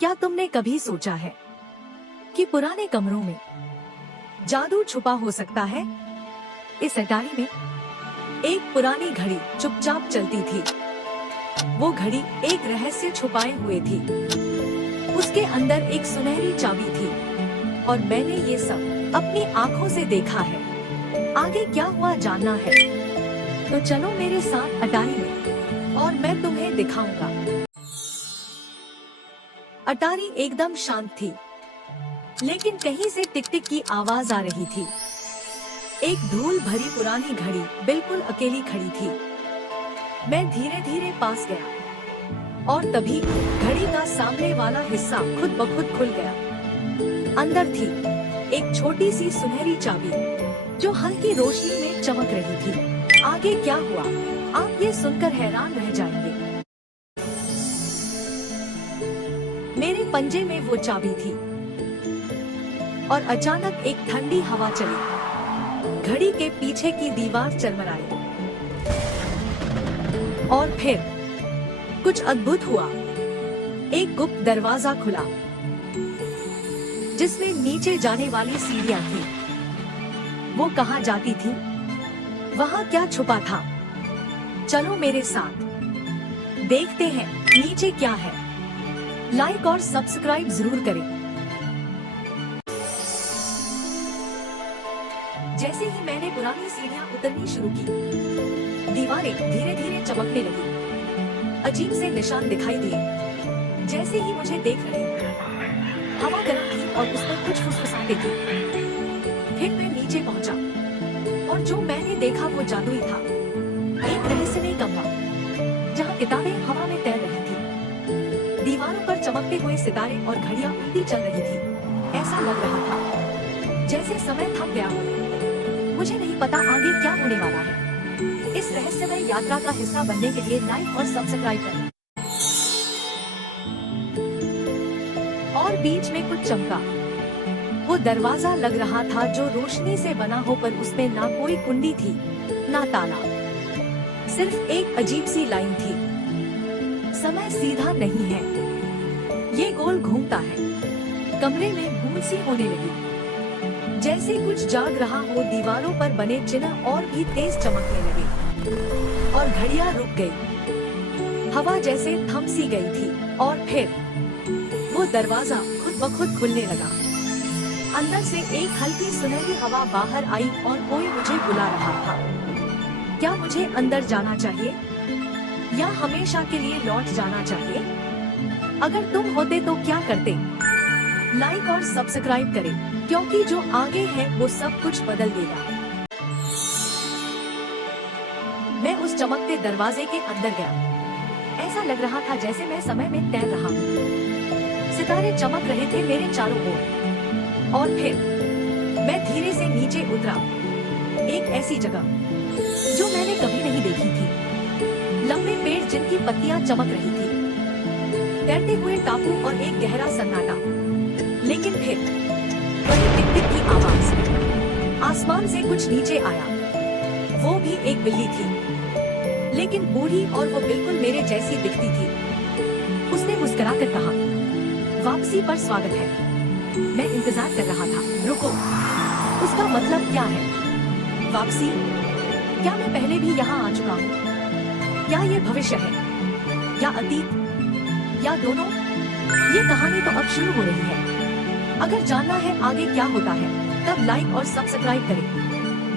क्या तुमने कभी सोचा है कि पुराने कमरों में जादू छुपा हो सकता है? इस अटारी में एक पुरानी घड़ी चुपचाप चलती थी। वो घड़ी एक रहस्य छुपाए हुए थी। उसके अंदर एक सुनहरी चाबी थी और मैंने ये सब अपनी आंखों से देखा है। आगे क्या हुआ जानना है तो चलो मेरे साथ अटारी में और मैं तुम्हें दिखाऊंगा। अटारी एकदम शांत थी, लेकिन कहीं से टिक टिक की आवाज आ रही थी। एक धूल भरी पुरानी घड़ी बिल्कुल अकेली खड़ी थी। मैं धीरे धीरे पास गया और तभी घड़ी का सामने वाला हिस्सा खुद ब खुद खुल गया। अंदर थी एक छोटी सी सुनहरी चाबी जो हल्की रोशनी में चमक रही थी। आगे क्या हुआ आप ये सुनकर हैरान रह जाएंगे। मेरे पंजे में वो चाबी थी और अचानक एक ठंडी हवा चली। घड़ी के पीछे की दीवार चरमराई और फिर कुछ अद्भुत हुआ। एक गुप्त दरवाजा खुला जिसमें नीचे जाने वाली सीढ़ियां थी। वो कहाँ जाती थी? वहाँ क्या छुपा था? चलो मेरे साथ देखते हैं नीचे क्या है। लाइक और सब्सक्राइब जरूर करें। जैसे ही मैंने पुरानी सीढ़ियां उतरनी शुरू की, दीवारें धीरे धीरे चमकने लगी। अजीब से निशान दिखाई दिए जैसे ही मुझे देख रहे। हवा गर्म थी और उस पर कुछ फुसफुसाहटें थी। फिर मैं नीचे पहुंचा और जो मैंने देखा वो जादुई था। एक रहस्यमय कमरा जहां किताबें हवा में तैर रही थी। दीवारों पर चमकते हुए सितारे और घड़ियां उल्टी चल रही थी। ऐसा लग रहा था जैसे समय थम गया हो। मुझे नहीं पता आगे क्या होने वाला है। इस रहस्यमय यात्रा का हिस्सा बनने के लिए लाइक और सब्सक्राइब करें। और बीच में कुछ चमका। वो दरवाजा लग रहा था जो रोशनी से बना हो, पर उसमें ना कोई कुंडी थी ना ताला। सिर्फ एक अजीब सी लाइन थी। समय सीधा नहीं है, ये गोल घूमता है। कमरे में गूंज सी होने लगी, जैसे कुछ जाग रहा हो। दीवारों पर बने चिन्ह और भी तेज चमकने लगे और घड़ियां रुक गई। हवा जैसे थम सी गई थी और फिर वो दरवाजा खुद ब खुद खुलने लगा। अंदर से एक हल्की सुनहरी हवा बाहर आई और कोई मुझे बुला रहा था। क्या मुझे अंदर जाना चाहिए या हमेशा के लिए लौट जाना चाहिए? अगर तुम होते तो क्या करते? लाइक और सब्सक्राइब करें, क्योंकि जो आगे है वो सब कुछ बदल देगा। मैं उस चमकते दरवाजे के अंदर गया। ऐसा लग रहा था जैसे मैं समय में तैर रहा हूँ। सितारे चमक रहे थे मेरे चारों ओर और फिर मैं धीरे से नीचे उतरा। एक ऐसी जगह जो मैंने कभी नहीं देखी थी। लंबे पेड़ जिनकी पत्तियां चमक रही थी, तैरते हुए टापू और एक गहरा सन्नाटा। लेकिन फिर वही टिक टिक की आवाज। आसमान से कुछ नीचे आया। वो भी एक बिल्ली थी, लेकिन बूढ़ी, और वो बिल्कुल मेरे जैसी दिखती थी। उसने मुस्कुराकर कहा, वापसी पर स्वागत है। मैं इंतजार कर रहा था। रुको, उसका मतलब क्या है? वापसी? क्या मैं पहले भी यहाँ आ चुका हूँ? क्या ये भविष्य है या अतीत या दोनों? ये कहानी तो अब शुरू हो रही है। अगर जानना है आगे क्या होता है, तब लाइक और सब्सक्राइब करें।